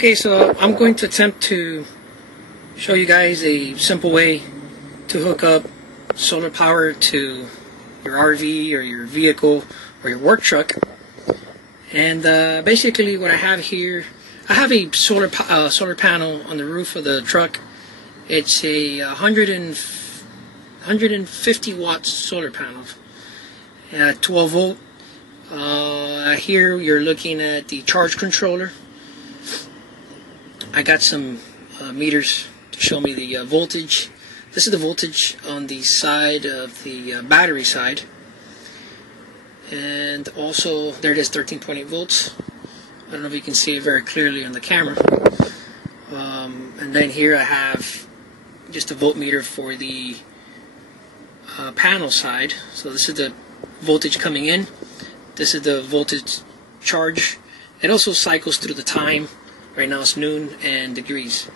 Okay, so I'm going to attempt to show you guys a simple way to hook up solar power to your RV or your vehicle or your work truck. And basically what I have here, I have a solar panel on the roof of the truck. It's a 150 watt solar panel, 12 volt. Here you're looking at the charge controller. I got some meters to show me the voltage. This is the voltage on the side of the battery side, and also there it is, 13.8 volts. I don't know if you can see it very clearly on the camera. And then here I have just a voltmeter for the panel side. So this is the voltage coming in. This is the voltage charge. It also cycles through the time. Right now it's noon and degrees.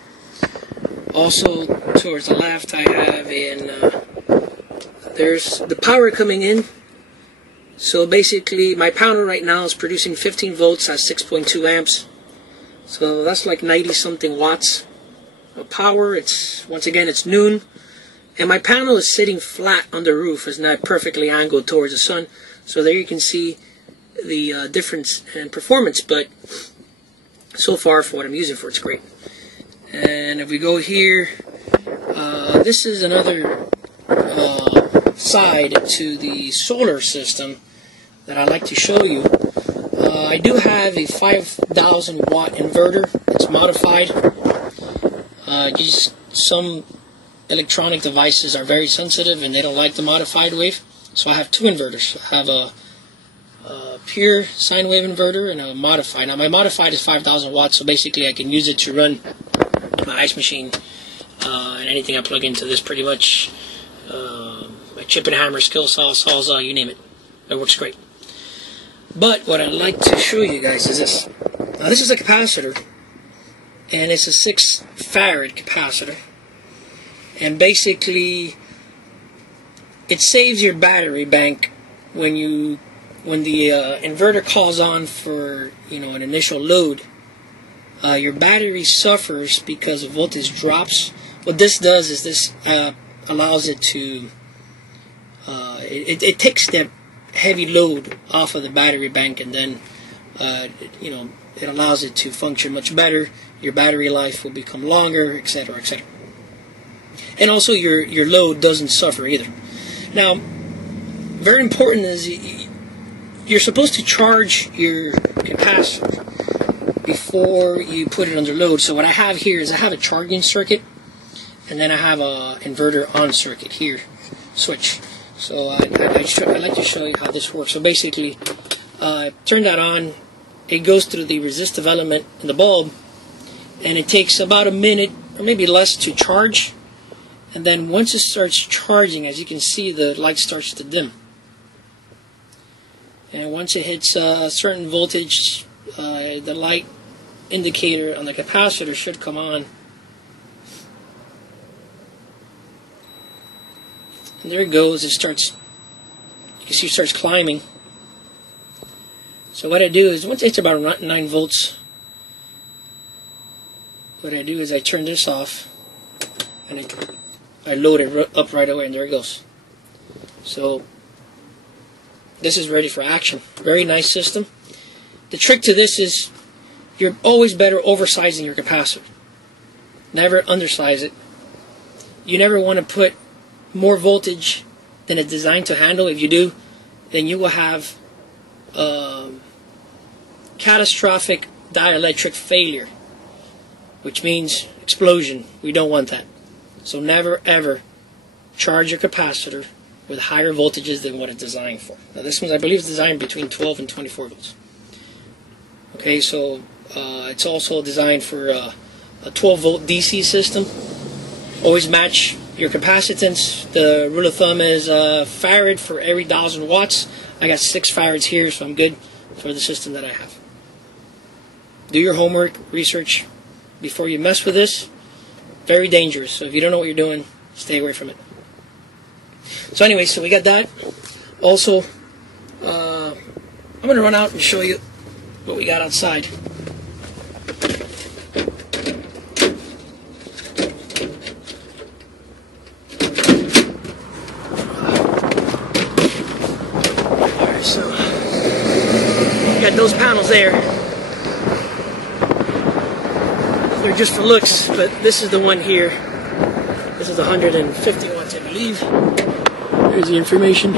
Also towards the left I have there's the power coming in. So basically my panel right now is producing 15 volts at 6.2 amps. So that's like 90 something watts of power. Once again it's noon. And my panel is sitting flat on the roof. It's not perfectly angled towards the sun. So there you can see the difference in performance, but so far for what I'm using for, it's great. And if we go here, this is another side to the solar system that I like to show you. I do have a 5,000 watt inverter. It's modified. Some electronic devices are very sensitive and they don't like the modified wave. So I have two inverters. I have a pure sine wave inverter and a modified. Now my modified is 5,000 watts, so basically I can use it to run my ice machine and anything I plug into this pretty much. My chip and hammer, skill saw, sawzall, you name it. It works great. But what I'd like to show you guys is this. Now this is a capacitor, and it's a 6 farad capacitor. And basically it saves your battery bank when the inverter calls on for an initial load. Your battery suffers because the voltage drops. What this does is this allows it to it takes that heavy load off of the battery bank, and then it allows it to function much better. Your battery life will become longer, etc., etc. And also your load doesn't suffer either. Now, very important is you're supposed to charge your capacitor before you put it under load. So what I have here is I have a charging circuit, and then I have a inverter on circuit here, switch. So I'd like to show you how this works. So basically, turn that on. It goes through the resistive element in the bulb, and it takes about a minute or maybe less to charge. And then once it starts charging, as you can see, the light starts to dim. And once it hits a certain voltage, the light indicator on the capacitor should come on. And there it goes. You can see it starts climbing. So what I do is, once it's about 9 volts, what I do is I turn this off, and I load it up right away, and there it goes. So this is ready for action. Very nice system. The trick to this is you're always better oversizing your capacitor. Never undersize it. You never want to put more voltage than it's designed to handle. If you do, then you will have catastrophic dielectric failure, which means explosion. We don't want that. So never ever charge your capacitor with higher voltages than what it's designed for. Now this one, I believe, is designed between 12 and 24 volts. Okay, so it's also designed for a 12 volt DC system. Always match your capacitance. The rule of thumb is farad for every 1,000 watts. I got 6 farads here, so I'm good for the system that I have. Do your homework, research before you mess with this. Very dangerous. So if you don't know what you're doing, stay away from it. So anyway, so we got that. Also, I'm going to run out and show you what we got outside. got those panels there. They're just for looks, but this is the one here. This is 150 watts, I believe. There's the information.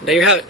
There you have it.